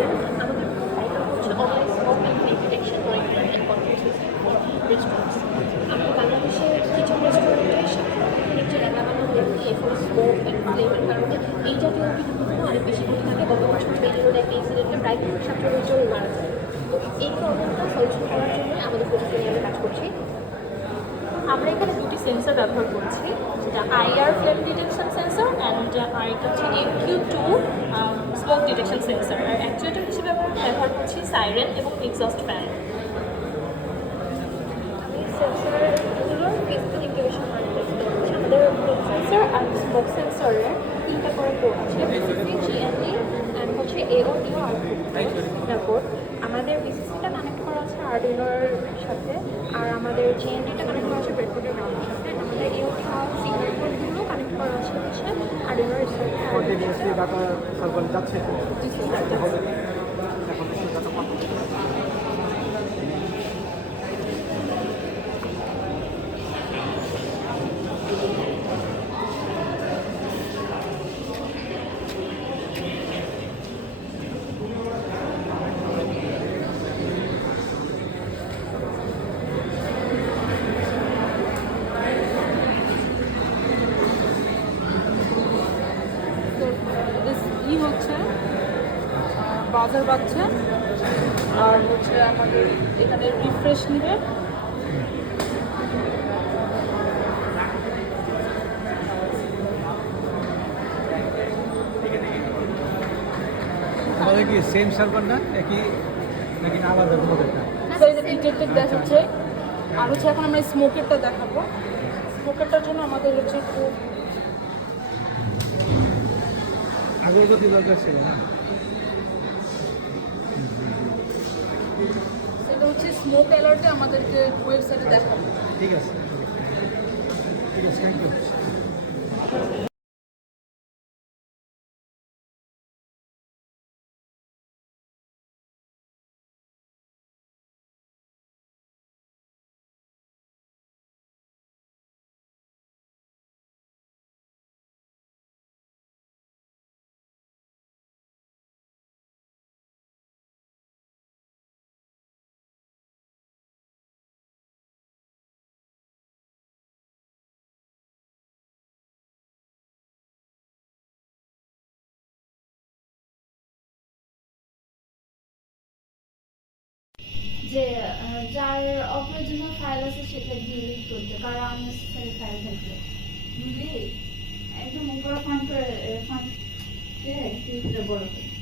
এবং আমাদের পুরো টাইটেল হচ্ছে online smoke and flame detection monitoring and control system for restaurants. আমরা বাংলাদেশের কিচেন রেস্টুরেন্টে সাধারণত যে লাগানো হয়ে ফর স্মোক অ্যান্ড ফ্লেমের কারণে এই জাতীয় দুর্ঘটনা অনেক বেশি ঘটে থাকে। গত বছর বেলুড়ের একটা ইনসিডেন্টে প্রায় 17 জন মারা যায়। তো এই প্রবলেমটা সলিউশন করার জন্য আমাদের প্রতিষ্ঠানে আমরা কাজ করছি। আমরা এখানে দুটি সেন্সর ব্যবহার করছি, যেটা IR flame detection sensor and আরেকটা হচ্ছে MQ2 স্মোক ডিটেকশন সেন্সর। আর অ্যাকচুয়েটার হিসেবে আমরা ব্যবহার করছি সাইরেন এবং এক্সস্ট ফ্যান। আমি সেন্সরগুলোর ফিজিক্যাল ইন্টিগ্রেশন হচ্ছে আমাদের ফ্লেম সেন্সর আর স্মোক সেন্সরের তিনটা করে পোর্ট আছে, বিসিসি, জিএনডি অ্যান্ড হচ্ছে এওডিও আউটপুট। আমাদের বিসিসিটা কানেক্ট করা আছে আরডুইনোর সাথে, আর আমাদের জিএনডিটা কানেক্ট করা আছে ব্রেডবোর্ডের গ্রাউন্ডের সাথে। আমাদের এওডিও সিগন্যাল পোর্টগুলো কানেক্ট করা আছে হচ্ছে আরডুইনোর সাথে। কন্টিনিউয়াসলি ডাটা সার্ভার যাচ্ছে। জি স্যার। এখন সেই ডাটা পাঠাচ্ছে। হচ্ছে বাজার বাচ্চা, আর হচ্ছে আমাদের এখানে রিফ্রেশ নিবে। আমাদের কি সেম সার্ভার না একই নাকি আলাদা কোনো একটা? ডিটেক্টেড দেখাচ্ছে। আর হচ্ছে এখন আমরা স্মোকেরটা দেখাবো। স্মোকেরটার জন্য আমাদের হচ্ছে একটু আগরবাতি দরকার ছিল না? সেটা হচ্ছে স্মোক অ্যালার্টে আমাদেরকে ওয়েবসাইটে দেখাবো। ঠিক আছে, ঠিক আছে, থ্যাংক ইউ। যে যার অপ্রয়োজনীয় ফাইল আছে সেটা ডিলিট করতে, কারো আননেসেসারি ফাইল থাকলে বুঝলি একদম উপরে ফান্ড করে বড় করে